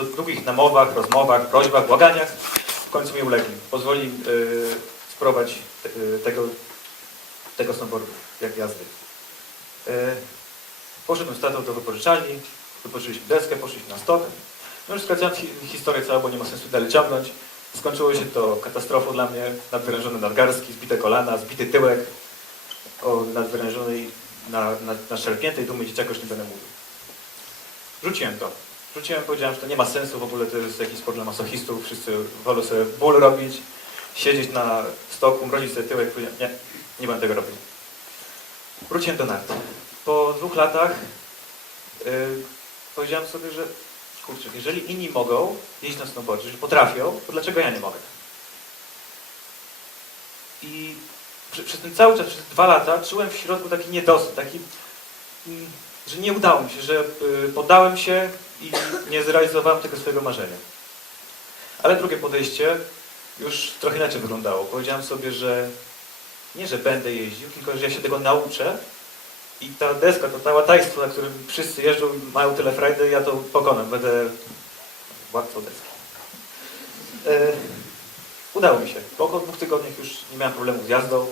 po długich namowach, rozmowach, prośbach, błaganiach w końcu mi ulegli. Pozwoli yy, spróbować yy, tego, tego snowboardu, jak jazdy. Yy, poszedłem z tatą do wypożyczalni, wypożyczyliśmy deskę, poszliśmy na stok. No już skracając hi historię całą, bo nie ma sensu dalej ciągnąć. Skończyło się to katastrofą dla mnie. Nadwyrężony nadgarstki, zbite kolana, zbity tyłek. O nadwyrężonej, na, na, na dumy dzieciaka już nie będę mówił. Rzuciłem to. Rzuciłem, powiedziałem, że to nie ma sensu, w ogóle to jest jakiś sport dla masochistów, wszyscy wolą sobie ból robić, siedzieć na stoku, mrozić sobie tyłek, nie, nie będę tego robił. Wróciłem do nart. Po dwóch latach yy, powiedziałem sobie, że kurczę, jeżeli inni mogą jeździć na snowboardzie, że potrafią, to dlaczego ja nie mogę? I przez ten cały czas, przez dwa lata czułem w środku taki niedosyt, taki, mm, że nie udało mi się, że y, poddałem się i nie zrealizowałem tego swojego marzenia. Ale drugie podejście już trochę inaczej wyglądało. Powiedziałem sobie, że nie, że będę jeździł, tylko że ja się tego nauczę i ta deska, to całe tajstwo, na którym wszyscy jeżdżą i mają tyle frajdy, ja to pokonam. Będę władcą deski. E, udało mi się. Po około dwóch tygodniach już nie miałem problemu z jazdą.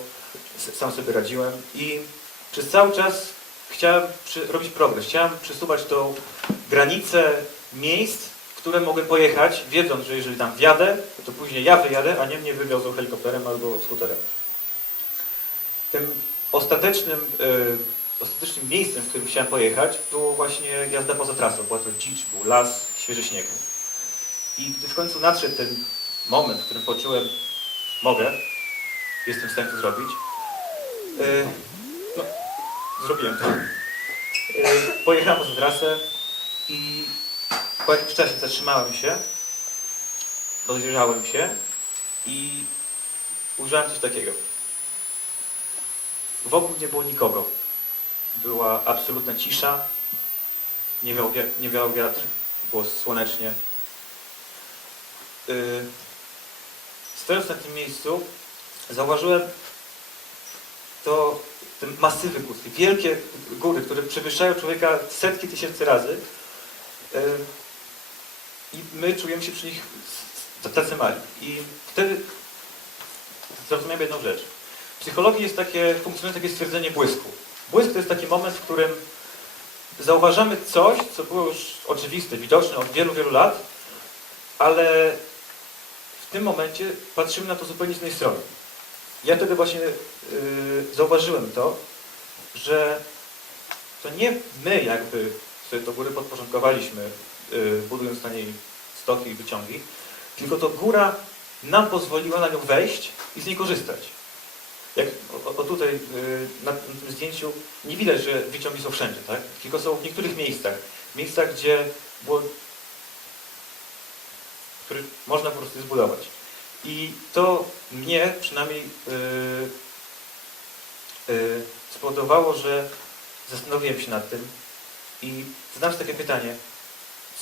Sam sobie radziłem i przez cały czas chciałem przy, robić progres. Chciałem przesuwać tą granicę miejsc, które mogę pojechać, wiedząc, że jeżeli tam wjadę, to później ja wyjadę, a nie mnie wywiozą helikopterem albo skuterem. Tym ostatecznym, e, ostatecznym miejscem, w którym chciałem pojechać, było właśnie jazda poza trasą. Była to dzicz, był las, świeży śnieg. I gdy w końcu nadszedł ten moment, w którym poczułem, mogę, jestem w stanie to zrobić, e, no, zrobiłem to. E, pojechałem poza trasę i po jakimś czasie zatrzymałem się, rozejrzałem się i ujrzałem coś takiego. Wokół nie było nikogo. Była absolutna cisza, nie wiał, wi- nie wiał wiatr, było słonecznie. Yy, stojąc na tym miejscu, zauważyłem to, te masywy górskie, wielkie góry, które przewyższają człowieka setki tysięcy razy. Yy, I my czujemy się przy nich tacy mali. I wtedy zrozumiałem jedną rzecz. W psychologii jest takie, funkcjonuje takie stwierdzenie błysku. Błysk to jest taki moment, w którym zauważamy coś, co było już oczywiste, widoczne od wielu, wielu lat, ale w tym momencie patrzymy na to zupełnie z innej strony. Ja wtedy właśnie yy, zauważyłem to, że to nie my jakby sobie to góry podporządkowaliśmy, yy, budując na niej stoki i wyciągi, tylko to góra nam pozwoliła na nią wejść i z niej korzystać. Jak o, o tutaj y, na tym zdjęciu nie widać, że wyciągi są wszędzie, tak? Tylko są w niektórych miejscach. Miejscach, gdzie było, który można po prostu zbudować. I to mnie przynajmniej y, y, spowodowało, że zastanowiłem się nad tym i zadałem sobie takie pytanie,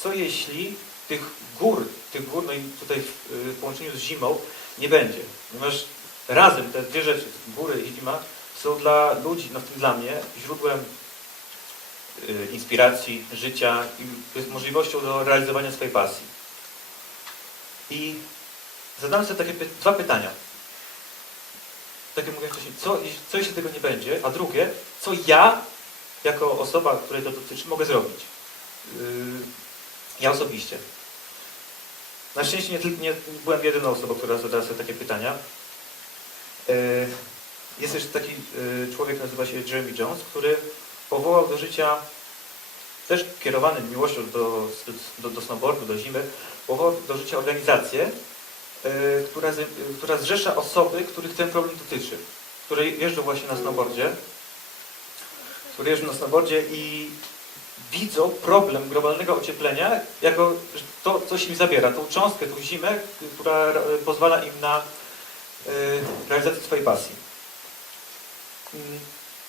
co jeśli tych gór, tych gór, no i tutaj w, y, w połączeniu z zimą nie będzie, ponieważ razem te dwie rzeczy, góry i zima, są dla ludzi, no w tym dla mnie, źródłem y, inspiracji, życia i możliwością do realizowania swojej pasji. I zadałem sobie takie py- dwa pytania. Tak jak wcześniej, co, co jeśli tego nie będzie? A drugie, co ja, jako osoba, której to dotyczy, mogę zrobić? Yy, ja osobiście. Na szczęście nie, nie, byłem jedyną osobą, która zadała sobie takie pytania. Yy, Jest jeszcze taki yy, człowiek, nazywa się Jeremy Jones, który powołał do życia, też kierowany miłością do, do, do snowboardu, do zimy, powołał do życia organizację, która, która zrzesza osoby, których ten problem dotyczy, które jeżdżą właśnie na snowboardzie, które jeżdżą na snowboardzie i widzą problem globalnego ocieplenia jako to, coś im zabiera, tą cząstkę, tą zimę, która e, pozwala im na e, realizację swojej pasji. Mm,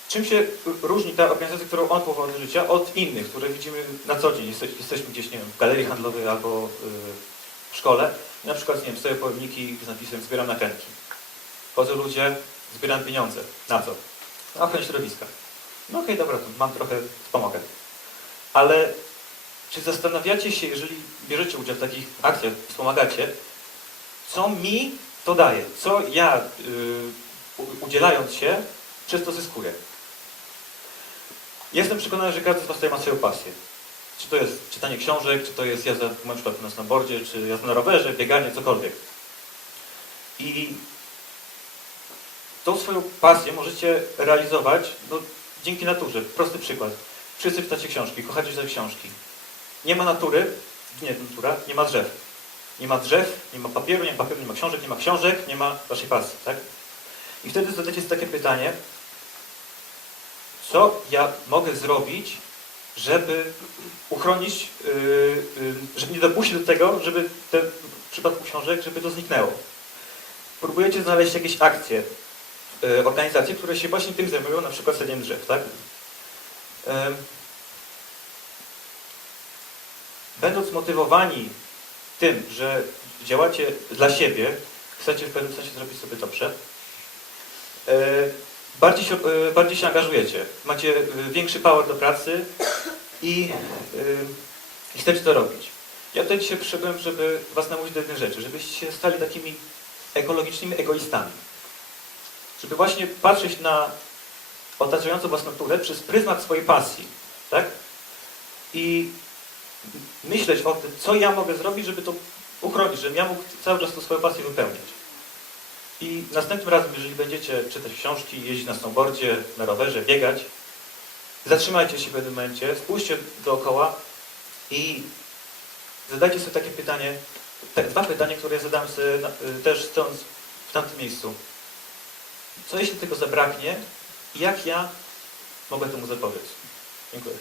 Czym się różni ta organizacja, którą on powołał do życia, od innych, które widzimy na co dzień? Jesteś, jesteśmy gdzieś, nie wiem, w galerii handlowej albo y, w szkole. Na przykład, nie wiem, stoją pojemniki z napisem zbieram nakrętki. Chodzą ludzie, zbieram pieniądze. Na co? Na ochronę środowiska. No okej, dobra, to mam trochę, pomogę. Ale Czy zastanawiacie się, jeżeli bierzecie udział w takich akcjach, wspomagacie, co mi to daje? Co ja, y, u- udzielając się, przez to zyskuję? Jestem przekonany, że każdy z Was tutaj ma swoją pasję. Czy to jest czytanie książek, czy to jest jazda moim przypadku na snowboardzie, czy jazda na rowerze, bieganie, cokolwiek. I tą swoją pasję możecie realizować no, dzięki naturze. Prosty przykład. Wszyscy czytacie książki, kochacie czytać książki. Nie ma natury, nie natura, nie ma drzew. Nie ma drzew, nie ma papieru, nie ma papieru, nie ma książek, nie ma książek, nie ma waszej pasji, tak? I wtedy zadacie sobie takie pytanie, co ja mogę zrobić, żeby uchronić, yy, yy, żeby nie dopuścić do tego, żeby te, w przypadku książek, żeby to zniknęło. Próbujecie znaleźć jakieś akcje, organizacje, które się właśnie tym zajmują, na przykład sadzeniem drzew, tak? Będąc motywowani tym, że działacie dla siebie, chcecie w pewnym sensie zrobić sobie dobrze, yy, bardziej się, yy, bardziej się angażujecie, macie większy power do pracy i, i chcecie to robić. Ja tutaj dzisiaj przyszedłem, żeby Was namówić do jednej rzeczy, żebyście stali takimi ekologicznymi egoistami. Żeby właśnie patrzeć na otaczającą Was naturę przez pryzmat swojej pasji, tak? I myśleć o tym, co ja mogę zrobić, żeby to uchronić, żebym ja mógł cały czas tą swoją pasję wypełniać. I następnym razem, jeżeli będziecie czytać książki, jeździć na snowboardzie, na rowerze, biegać, zatrzymajcie się w pewnym momencie, spójrzcie dookoła i zadajcie sobie takie pytanie, te dwa pytania, które ja zadałem sobie y, też stojąc w tamtym miejscu. Co jeśli tego zabraknie i jak ja mogę temu zapobiec? Dziękuję.